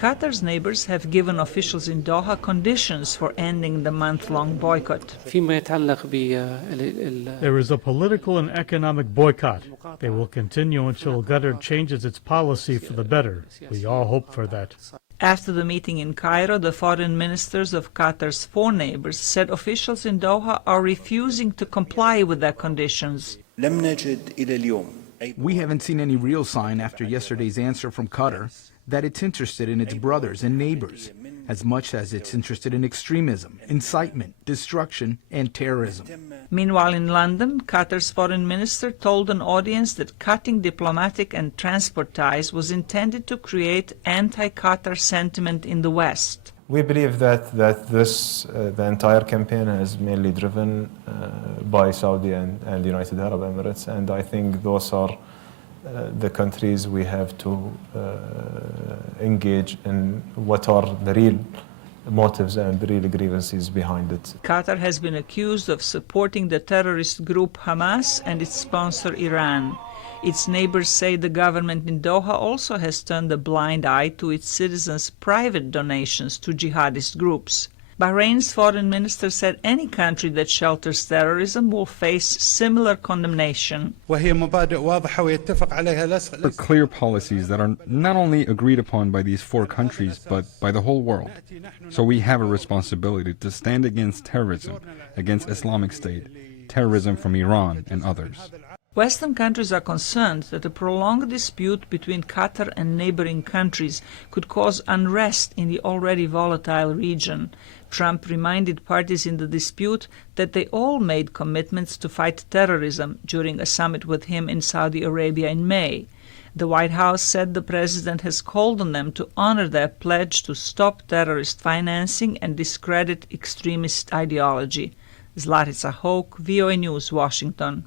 Qatar's neighbors have given officials in Doha conditions for ending the month-long boycott. There is a political and economic boycott. They will continue until Qatar changes its policy for the better. We all hope for that. After the meeting in Cairo, the foreign ministers of Qatar's four neighbors said officials in Doha are refusing to comply with their conditions. We haven't seen any real sign after yesterday's answer from Qatar that it's interested in its brothers and neighbors as much as it's interested in extremism, incitement, destruction, and terrorism. Meanwhile, in London, Qatar's foreign minister told an audience that cutting diplomatic and transport ties was intended to create anti-Qatar sentiment in the West. We believe that the entire campaign is mainly driven by Saudi and the United Arab Emirates, and I think those are the countries we have to engage in what are the real motives and the real grievances behind it. Qatar has been accused of supporting the terrorist group Hamas and its sponsor Iran. Its neighbors say the government in Doha also has turned a blind eye to its citizens' private donations to jihadist groups. Bahrain's foreign minister said any country that shelters terrorism will face similar condemnation. For clear policies that are not only agreed upon by these four countries, but by the whole world. So we have a responsibility to stand against terrorism, against Islamic State, terrorism from Iran and others. Western countries are concerned that a prolonged dispute between Qatar and neighboring countries could cause unrest in the already volatile region. Trump reminded parties in the dispute that they all made commitments to fight terrorism during a summit with him in Saudi Arabia in May. The White House said the president has called on them to honor their pledge to stop terrorist financing and discredit extremist ideology. Zlatica Hoke, VOA News, Washington.